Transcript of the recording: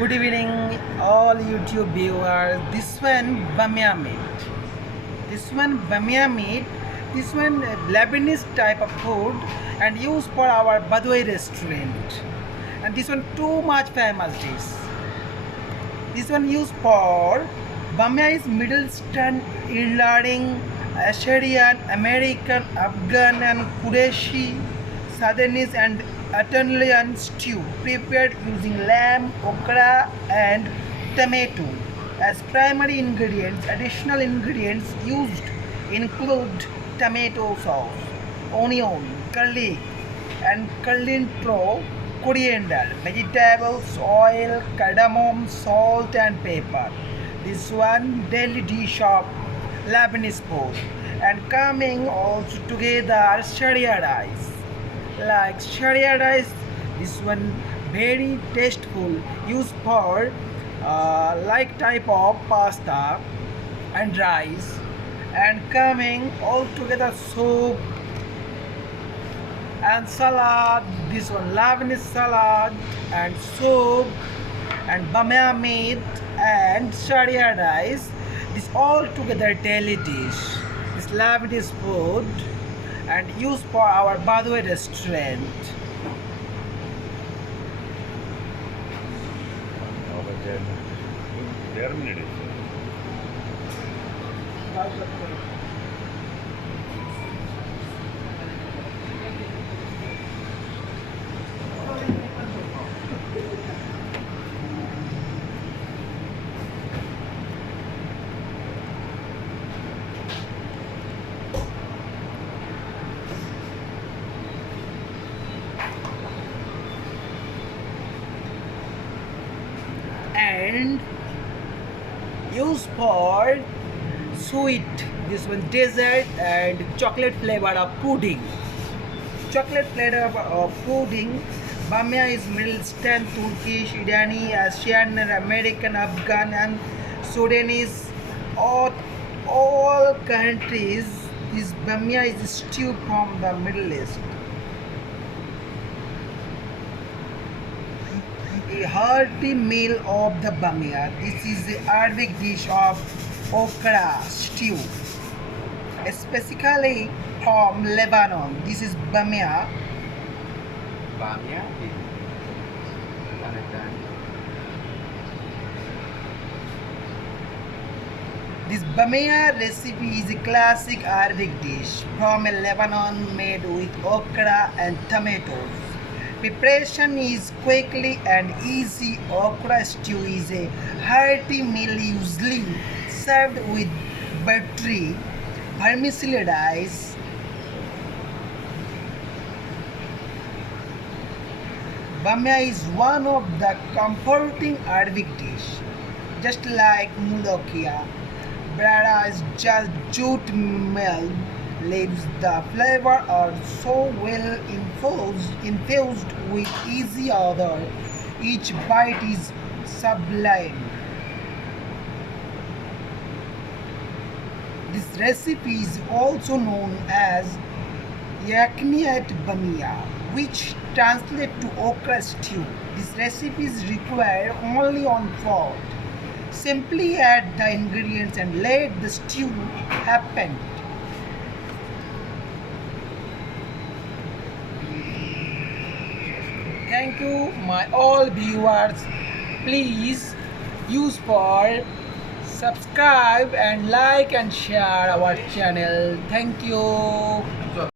Good evening, all YouTube viewers. This one Bamya meat. This one Bamya meat. This one Lebanese type of food and used for our Badui restaurant. And this one too much famous dish. This one used for Bamya is Middle Eastern, Iranian, Assyrian, American, Afghan and Qurayshi, Sudanese and Italian stew prepared using lamb, okra and tomato as primary ingredients. Additional ingredients used include tomato sauce, onion, garlic and cilantro, coriander, vegetables, oil, cardamom, salt and pepper. This one daily dish of Lebanese food and coming also together Sharia rice. Like Sharia rice, this one very tasteful, used for like type of pasta and rice and coming all together soup and salad. This one Lebanese salad and soup and Bamya meat and Sharia rice. This all together daily dish. This Lebanese food and used for our Badui restaurant. And used for sweet, this one dessert and chocolate flavor of pudding. Chocolate flavor of pudding. Bamya is Middle Eastern, Turkish, Irani, Asian, American, Afghan and Sudanese. All countries, this Bamya is stew from the Middle East. A hearty meal of the Bamya. This is the Arabic dish of Okra stew, specifically from Lebanon. This is Bamya. This Bamya recipe is a classic Arabic dish from Lebanon made with okra and tomatoes. Preparation is quickly and easy. Okra stew is a hearty meal usually served with buttery, vermicelli rice, Bamya is one of the comforting Arabic dish, just like mulukia. Brada is just jute milk leaves. The flavor are so well infused with easy odor. Each bite is sublime. This recipe is also known as yakniyat bamia, which translates to okra stew. This recipe is required only on fault. Simply add the ingredients and let the stew happen. Thank you, my all viewers. Please use for subscribe and like and share our channel. Thank you.